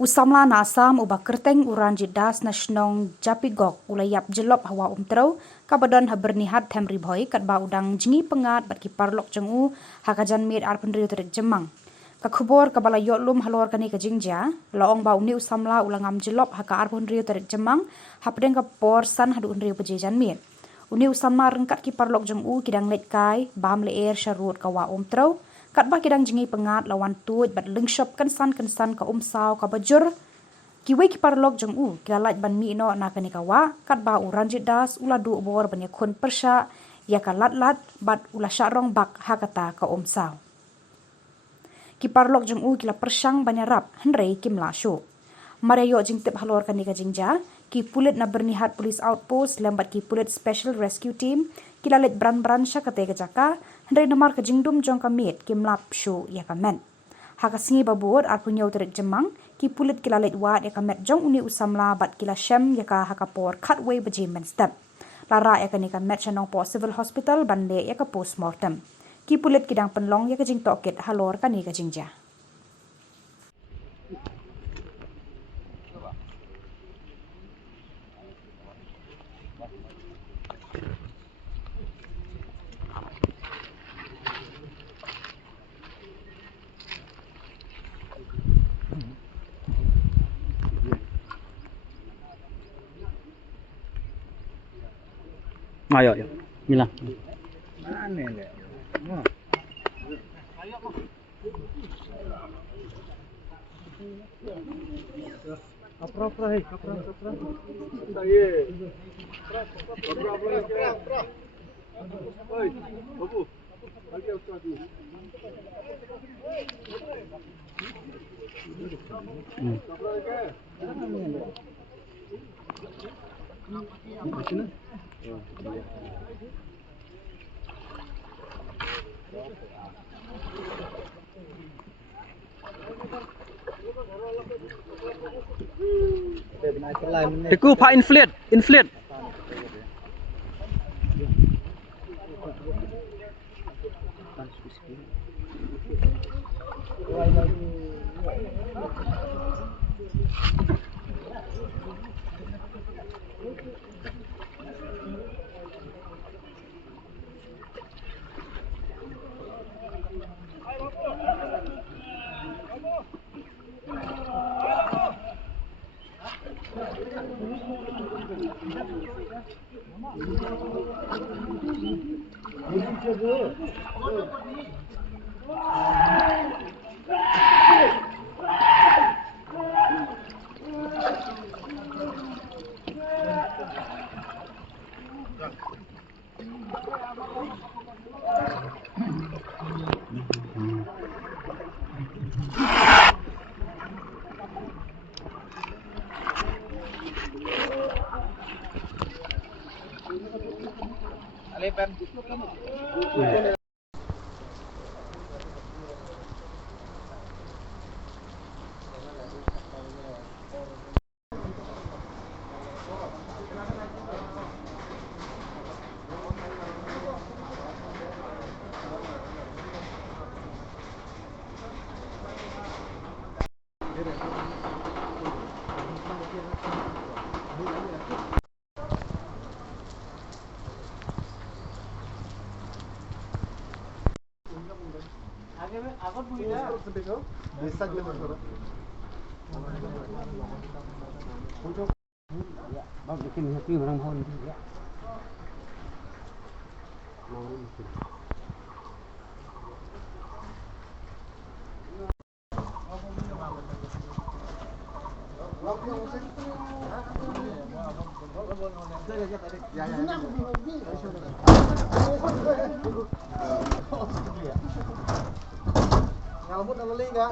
Usamla na Assam uba kerteng uran jidas nasionong Japigok ulayap jelop hawa umtrau kabadon habernihat temri boy katba udang jingi pengat bat kiparlok jengu hakajan mit arpendri terik jemang. Kakubor kabala yotlum halor kani kajingja laong ba uni usamla ulangam jelop haka arpendri terik jemang hapdeng kapor san hadu undri pejejan mit. Uni usamla rengkat kiparlok jengu kidang let kai bam leer syarut kawa umtrau katba kidang jingi pengat lawan tuj bat lengshop kensan ka umsaw ka bajur kiwe kiparlok jeng kilalaj ban mi no na kani kawa katba uran jidas uladu bor ban yakun persya ya ka lat bat ula syarong bak hakata ka umsaw kiparlok jeng kila persyang banyarap henrei kimla syu Marayo jing tip halor kani ka jingja ki pulit na bernihat police outpost lambat ki pulit special rescue team kilalet bran syakate ka jaka henrei namar ka jingdum jong kamit kimlap syu ya kamen hakasingi babur arpunyo terik jemang ki pulit kilalet wat ya kamet jong uni usamla bat kila syem ya ka hakapor cutway bejimen step lara ya kani kamet syanong po civil hospital bande ya ka postmortem ki pulit kidang penlong ya ka jing tokit halor kani ka jingja. Ayo, Mila. Teku pak inflate. Ngalbut lalu enggak?